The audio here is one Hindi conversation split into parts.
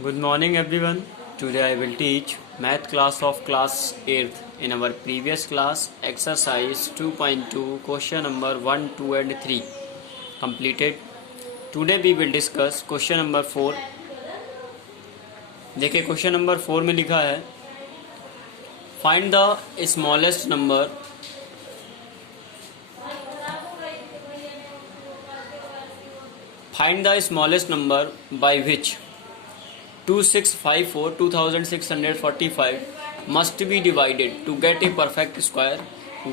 Good morning everyone. Today I will teach math class of class 8th. In our previous class, exercise 2.2 question number 1, 2 and 3 completed. Today we will discuss question number 4. देखिए क्वेश्चन नंबर 4 में लिखा है find the smallest number by which 2654 2645 must be divided to get a perfect square.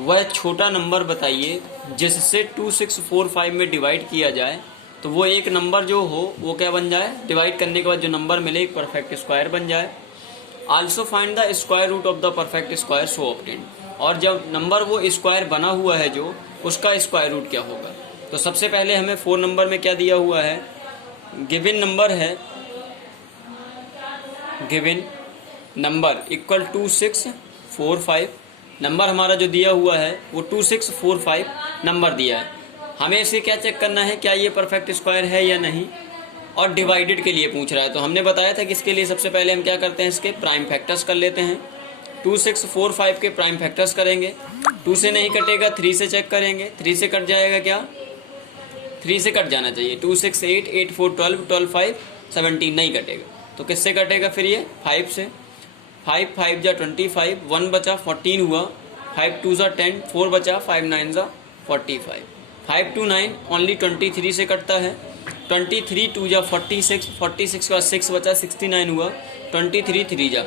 वह छोटा नंबर बताइए जिससे 2645 में डिवाइड किया जाए तो वो एक नंबर जो हो वो क्या बन जाए, डिवाइड करने के बाद जो नंबर मिले एक परफेक्ट स्क्वायर बन जाए. Also find the square root of the perfect square so obtained. और जब नंबर वो स्क्वायर बना हुआ है जो उसका स्क्वायर रूट क्या होगा. तो सबसे पहले हमें 4 नंबर में क्या दिया हुआ है, गिवन नंबर है, गिवन नंबर इक्वल 2645. नंबर हमारा जो दिया हुआ है वो 2645 नंबर दिया है. हमें इसे क्या चेक करना है, क्या ये परफेक्ट स्क्वायर है या नहीं, और डिवाइडेड के लिए पूछ रहा है. तो हमने बताया था कि इसके लिए सबसे पहले हम क्या करते हैं, इसके प्राइम फैक्टर्स कर लेते हैं. 2645 के प्राइम फैक्टर्स करेंगे. 2 से नहीं कटेगा, 3 से चेक करेंगे. 3 से कट जाएगा, क्या 3 से कट जाना चाहिए. 2 6 8 8 4 12 12 5 17 नहीं कटेगा. तो किससे कटेगा फिर ये 5 से. 5 5 जा 25, 1 बचा 14 हुआ, 5 2 जा 10, 4 बचा 5 9 जा 45, 5 2 9 ओनली 23 से कटता है. 23 2 जा 46, 46 का 6 बचा 69 हुआ, 23 3 जा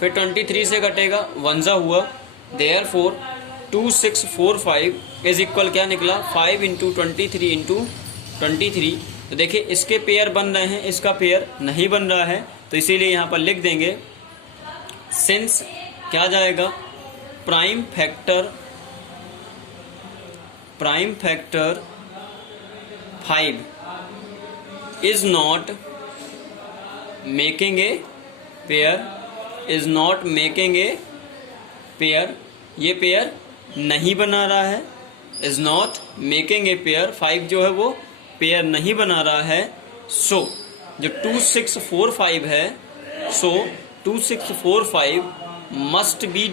फिर 23 से कटेगा 1 जा हुआ. देयरफॉर 2645 इज इक्वल क्या निकला, 5 इंटू 23 इंटू 23. तो देखिए इसके पेयर बन रहे हैं, इसका पेयर नहीं बन रहा है. तो इसीलिए यहाँ पर लिख देंगे सिंस क्या जाएगा, prime factor 5 is not making a pair, ये पेयर नहीं बना रहा है. Is not making a pair, 5 जो है वो पेयर नहीं बना रहा है. सो जो 2645 है, सो 2645 मस्ट बी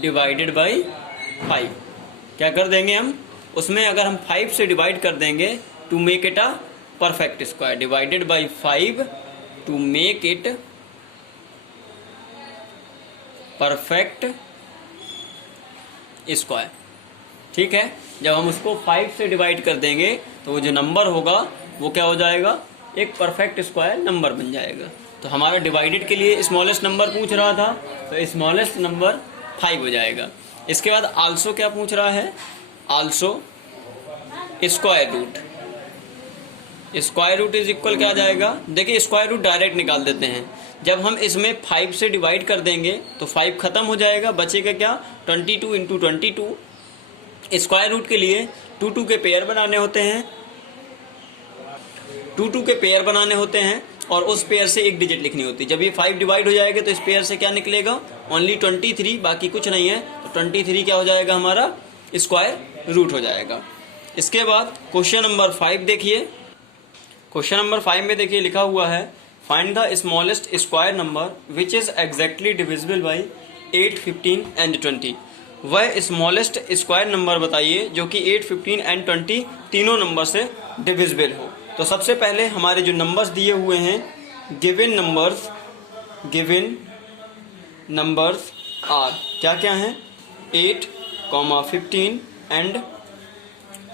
डिवाइडेड बाई 5. क्या कर देंगे हम उसमें, अगर हम 5 से डिवाइड कर देंगे to make it a perfect square, divided by 5 to make it perfect square. ठीक है, जब हम उसको 5 से डिवाइड कर देंगे तो वो जो नंबर होगा वो क्या हो जाएगा, एक परफेक्ट स्क्वायर नंबर बन जाएगा. तो हमारा डिवाइडेड के लिए स्मॉलेस्ट नंबर पूछ रहा था, तो स्मॉलेस्ट नंबर 5 हो जाएगा. इसके बाद आल्सो क्या पूछ रहा है, also square root is equal क्या जाएगा. देखिए स्क्वायर रूट डायरेक्ट निकाल देते हैं. जब हम इसमें 5 से डिवाइड कर देंगे तो 5 खत्म हो जाएगा, बचेगा क्या 22 इंटू 22. स्क्वायर रूट के लिए 2 2 के पेयर बनाने होते हैं, 2 2 के पेयर बनाने होते हैं और उस पेयर से एक डिजिट लिखनी होती है. जब ये 5 डिवाइड हो जाएगा तो इस पेयर से क्या निकलेगा, ओनली 23, बाकी कुछ नहीं है. तो 23 क्या हो जाएगा, हमारा स्क्वायर रूट हो जाएगा. इसके बाद क्वेश्चन नंबर 5 देखिए. क्वेश्चन नंबर 5 में देखिए लिखा हुआ है find the smallest square number which is exactly divisible by 8 15 and 20. वह स्मॉलेस्ट स्क्वायर नंबर बताइए जो कि 8 15 एंड 20 तीनों नंबर से डिविजिबल हो. तो सबसे पहले हमारे जो नंबर्स दिए हुए हैं, गिवन नंबर्स आर क्या क्या हैं, 8, 15 एंड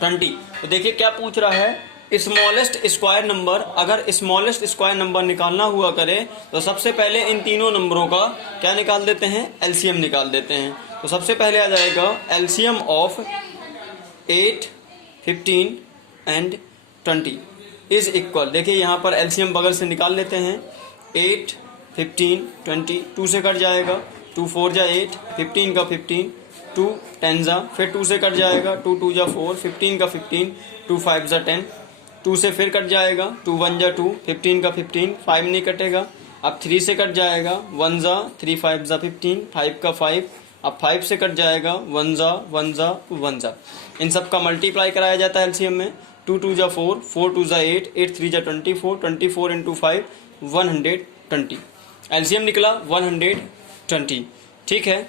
20. तो देखिए क्या पूछ रहा है, स्मॉलेस्ट स्क्वायर नंबर. अगर स्मॉलेस्ट स्क्वायर नंबर निकालना हुआ करे तो सबसे पहले इन तीनों नंबरों का क्या निकाल देते हैं, एलसीएम निकाल देते हैं. तो सबसे पहले आ जाएगा LCM of 8 15 and 20 is equal. देखिए यहाँ पर एलसीएम बगल से निकाल लेते हैं. 8 15 20 2 से कट जाएगा, 2 4 जा 8, 15 का 15, 2 10 जा, फिर 2 से कट जाएगा, 2 2 जा 4, 15 का 15, 2 5 जा 10, 2 से फिर कट जाएगा, 2 1 जा 2, 15 का 15, 5 नहीं कटेगा. अब 3 से कट जाएगा, 1 जा 3 5 जा 15, 5 का 5. अब 5 से कट जाएगा, 1 जा 1 जा 1 जा. इन सब का मल्टीप्लाई कराया जाता है एलसीएम में. 2 2 जा 4, 4 2 जा 8, 8 3 जा 24, 24 इंटू 5 120। एलसीएम निकला 120। ठीक है।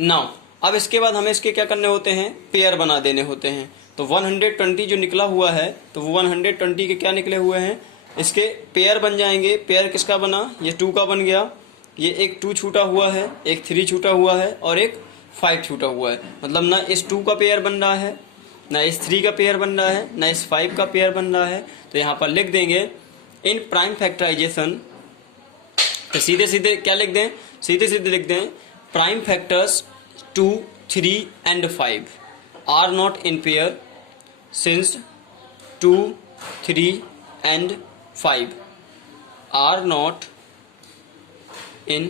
नाउ अब इसके बाद हमें इसके क्या करने होते हैं, पेयर बना देने होते हैं। तो 120 जो निकला हुआ है तो वो 120 के क्या निकले हुए हैं, इसके पेयर बन जाएंगे। पेयर किसका बना, ये 2 का बन गया, ये एक 2 छूटा हुआ है, एक 3 छूटा हुआ है और एक 5 छूटा हुआ है। मतलब ना इस 2 का पेयर बन रहा है, ना इस 3 का पेयर बन रहा है, ना इस 5 का पेयर बन रहा है। तो यहाँ पर लिख देंगे इन प्राइम फैक्टराइजेशन। तो सीधे सीधे क्या लिख दें, सीधे सीधे लिख दें prime factors 2, 3 and 5 are not in pair since 2, 3 and 5 are not in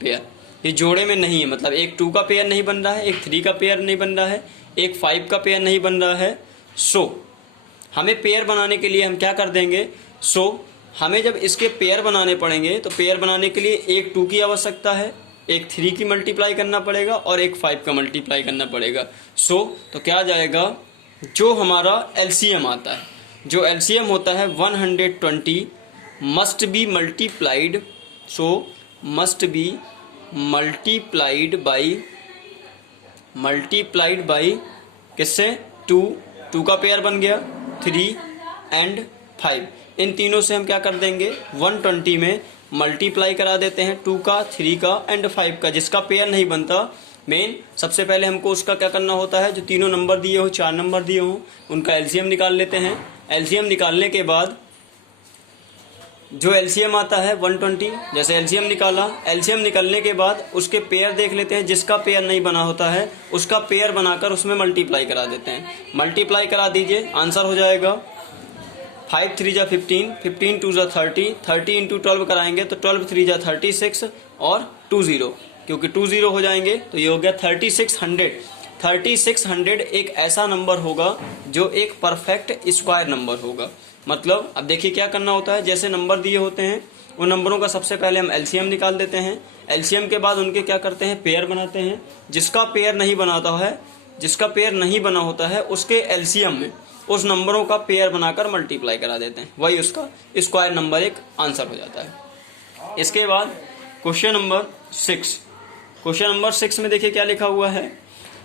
pair. ये जोड़े में नहीं है, मतलब एक 2 का पेयर नहीं बन रहा है, एक 3 का पेयर नहीं बन रहा है, एक 5 का पेयर नहीं बन रहा है। सो हमें पेयर बनाने के लिए हम क्या कर देंगे, हमें जब इसके पेयर बनाने पड़ेंगे तो पेयर बनाने के लिए एक 2 की आवश्यकता है, एक 3 की मल्टीप्लाई करना पड़ेगा और एक 5 का मल्टीप्लाई करना पड़ेगा। तो क्या आ जाएगा, जो हमारा एलसीएम आता है, जो एलसीएम होता है 120 must be multiplied, must be multiplied by किससे, 2 का पेयर बन गया, 3 एंड 5। इन तीनों से हम क्या कर देंगे, 120 में मल्टीप्लाई करा देते हैं 2 का, 3 का एंड 5 का। जिसका पेयर नहीं बनता, मेन सबसे पहले हमको उसका क्या करना होता है, जो तीनों नंबर दिए हो, 4 नंबर दिए हो, उनका एलसीएम निकाल लेते हैं। एलसीएम निकालने के बाद जो एलसीएम आता है 120, जैसे एलसीएम निकाला, एलसीएम निकलने के बाद उसके पेयर देख लेते हैं। जिसका पेयर नहीं बना होता है उसका पेयर बनाकर उसमें मल्टीप्लाई करा देते हैं। मल्टीप्लाई करा दीजिए, आंसर हो जाएगा 5 3 जा 15, 15 2 जा 30, 30 इंटू 12 कराएंगे तो 12 3 जा 36 और 20, क्योंकि 20 हो जाएंगे तो ये हो गया 3600। 3600 एक ऐसा नंबर होगा जो एक परफेक्ट स्क्वायर नंबर होगा। मतलब अब देखिए क्या करना होता है, जैसे नंबर दिए होते हैं उन नंबरों का सबसे पहले हम एलसीएम निकाल देते हैं। एलसीएम के बाद उनके क्या करते हैं, पेयर बनाते हैं। जिसका पेयर नहीं बनाता है, जिसका पेयर नहीं बना होता है, उसके एलसीएम में उस नंबरों का पेयर बनाकर मल्टीप्लाई करा देते हैं, वही उसका स्क्वायर नंबर एक आंसर हो जाता है। इसके बाद क्वेश्चन नंबर 6। क्वेश्चन नंबर 6 में देखिए क्या लिखा हुआ है,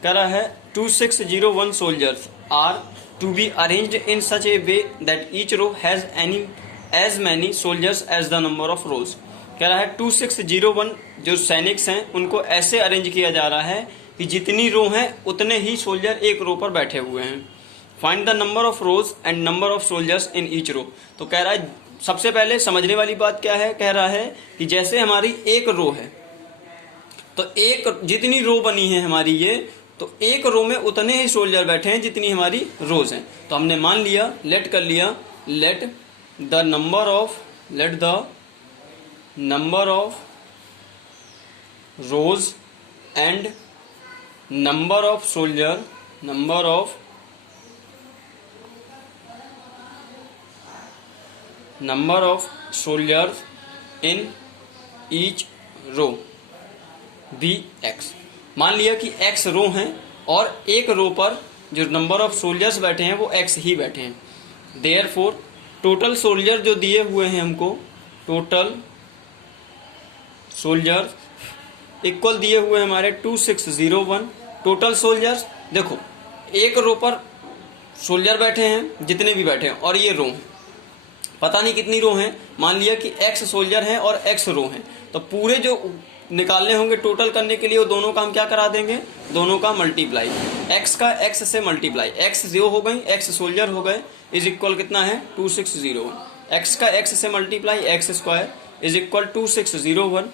कह रहा है 2601 soldiers are to be arranged in such a way that each row has as many soldiers as the number of rows. कह रहा है 2601 जो सैनिक्स हैं उनको ऐसे अरेंज किया जा रहा है कि जितनी रो हैं उतने ही सोल्जर एक रो पर बैठे हुए हैं। Find the number of rows and number of soldiers in each row. तो कह रहा है सबसे पहले समझने वाली बात क्या है, कह रहा है कि जैसे हमारी एक रो है तो एक जितनी रो बनी है हमारी ये, तो एक रो में उतने ही सोल्जर बैठे हैं जितनी हमारी रोज हैं। तो हमने मान लिया, लेट कर लिया, let the number of rows and number of soldiers in each row be X. मान लिया कि एक्स रो हैं और एक रो पर जो नंबर ऑफ सोल्जर्स बैठे हैं वो एक्स ही बैठे हैं। देयरफॉर टोटल सोल्जर जो दिए हुए हैं हमको, टोटल सोल्जर्स इक्वल दिए हुए हमारे 2601। टोटल सोल्जर्स देखो, एक रो पर सोल्जर बैठे हैं जितने भी बैठे हैं और ये रो हैं, पता नहीं कितनी रो हैं, मान लिया कि एक्स सोल्जर हैं और एक्स रो हैं। तो पूरे जो निकालने होंगे टोटल करने के लिए वो दोनों का हम क्या करा देंगे, दोनों का मल्टीप्लाई, एक्स का एक्स से मल्टीप्लाई, एक्स 0 हो गई, एक्स सोल्जर हो गए, इज इक्वल कितना है 2601। एक्स का एक्स से multiply x square is equal 2601।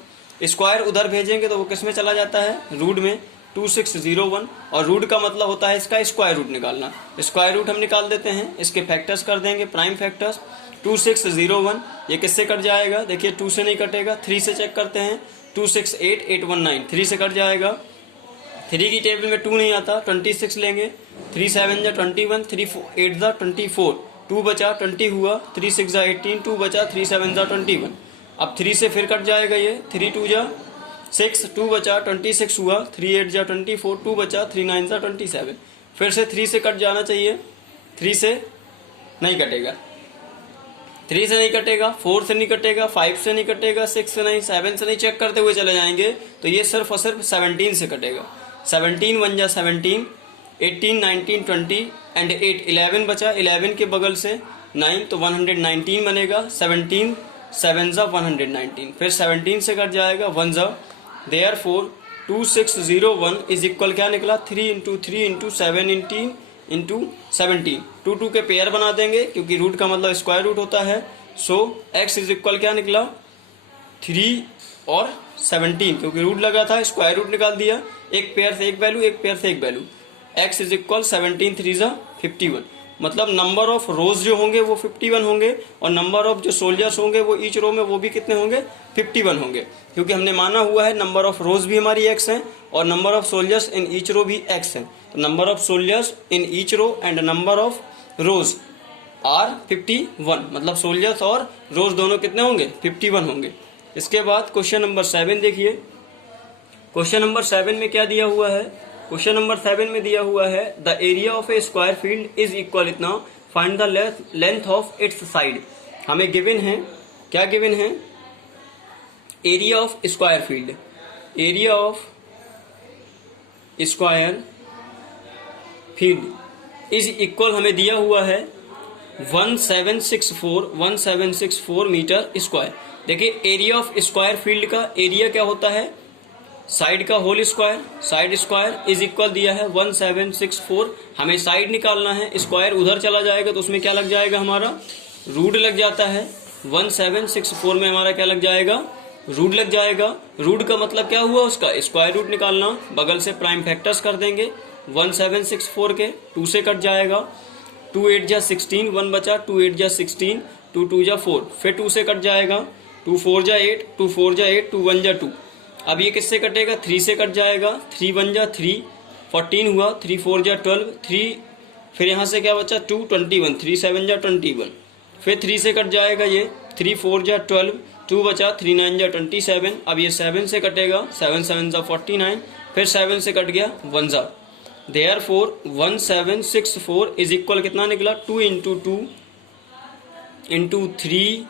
Square उधर भेजेंगे तो वो किस में चला जाता है, रूट में, 2601। और रूट का मतलब होता है इसका स्क्वायर रूट निकालना। स्क्वायर रूट हम निकाल देते हैं, इसके फैक्टर्स कर देंगे, प्राइम फैक्टर्स। 2601 ये किससे कट जाएगा, देखिए 2 से नहीं कटेगा, 3 से चेक करते हैं, 268819 3 से कट जाएगा। 3 की टेबल में 2 नहीं आता, 26 लेंगे, 3 7 जा 21, 3 8 जा 24, 2 बचा 20 हुआ, 3 6 जा 18, 2 बचा, 3 7 जा 21। अब 3 से फिर कट जाएगा ये, 3 2 जा 6, 2 बचा 26 हुआ, 3 8 जा 24, 2 बचा, 3 9 जा 27। फिर से 3 से कट जाना चाहिए, 3 से नहीं कटेगा, 3 से नहीं कटेगा, 4 से नहीं कटेगा, 5 से नहीं कटेगा, 6 से नहीं, 7 से नहीं, चेक करते हुए चले जाएंगे तो ये सिर्फ और सिर्फ 17 से कटेगा। 17 1 जा 17, 18 19 20 एंड 8 11 बचा, 11 के बगल से 9 तो 119 बनेगा। 17 7 जा 119, फिर 17 से कट जाएगा 1 जा, देयरफॉर 2601 इज इक्वल क्या निकला 3 इंटू 3 इंटू 7 इंटू 17, 2 2 के पेयर बना देंगे क्योंकि रूट का मतलब स्क्वायर रूट होता है। सो x इज इक्वल क्या निकला 3 और 17, क्योंकि रूट लगा था स्क्वायर रूट निकाल दिया, एक पेयर से एक वैल्यू, एक पेयर से एक वैल्यू। x इज इक्वल 17 3 जा 51, मतलब नंबर ऑफ रोज जो होंगे वो 51 होंगे और नंबर ऑफ जो सोल्जर्स होंगे वो ईच रो में वो भी कितने होंगे 51 होंगे, क्योंकि हमने माना हुआ है नंबर ऑफ रोज भी हमारी x है और number of soldiers in each row भी x है। तो number of soldiers in each row and number of rows are 51, मतलब सोल्जर्स और रोज दोनों कितने होंगे 51 होंगे। इसके बाद क्वेश्चन नंबर 7 देखिए। क्वेश्चन नंबर 7 में क्या दिया हुआ है, क्वेश्चन नंबर 7 में दिया हुआ है the area of a square field is equal इतना, find the length of its side. हमें गिवन है, क्या गिवन है, area of square field, area of square field is equal हमें दिया हुआ है 1764 मीटर स्क्वायर। देखिए एरिया ऑफ स्क्वायर फील्ड का एरिया क्या होता है, साइड का whole square, side square is equal दिया है 1764, हमें साइड निकालना है, स्क्वायर उधर चला जाएगा तो उसमें क्या लग जाएगा हमारा रूट लग जाता है। 1764 में हमारा क्या लग जाएगा रूट लग जाएगा। रूट का मतलब क्या हुआ उसका स्क्वायर रूट निकालना, बगल से प्राइम फैक्टर्स कर देंगे 1764 के, 2 से कट जाएगा, 2 8 जा 16, 1 बचा, 2 8 जा 16, 2 2 जा 4, फिर 2 से कट जाएगा, 2 4 जा 8, 2 4 जा 8, 2 1 जा 2। अब ये किससे कटेगा 3 से कट जाएगा, 3 1 जा 3, 14 हुआ, 3 4 जा 12, 3 फिर यहाँ से क्या बचा 2 21, 3 7 जा 21, फिर 3 से कट जाएगा ये, 3 4 जा 12, 2 बचा, 3 9 जा 27। अब ये 7 से कटेगा, 7 7 जा 49, फिर 7 से कट गया 1 जा, देयरफॉर 1764 इज इक्वल कितना निकला 2 into 2 into 3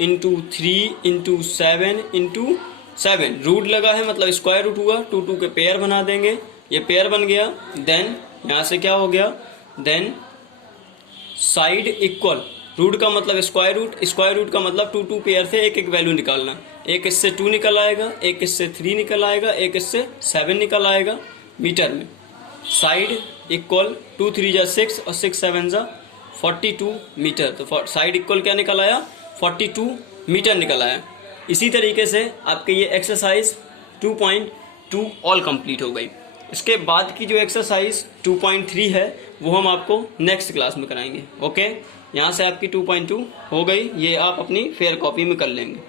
into 3 into 7 into 7, root लगा है मतलब स्क्वायर रूट हुआ, 2 2 के पेयर बना देंगे, ये पेयर बन गया। देन यहाँ से क्या हो गया, देन साइड इक्वल, रूट का मतलब स्क्वायर रूट का मतलब 2 2 पेयर से एक एक वैल्यू निकालना, एक इससे 2 निकल आएगा, एक इससे 3 निकल आएगा, एक इससे 7 निकल आएगा मीटर में। साइड इक्वल 2 3 जा 6 और 6 7 जा 42 मीटर, तो साइड इक्वल क्या निकल आया 42 मीटर निकल आया। इसी तरीके से आपके ये एक्सरसाइज 2.2 ऑल कंप्लीट हो गई। इसके बाद की जो एक्सरसाइज 2.3 है वो हम आपको नेक्स्ट क्लास में कराएंगे। ओके, यहाँ से आपकी 2.2 हो गई, ये आप अपनी फेयर कॉपी में कर लेंगे।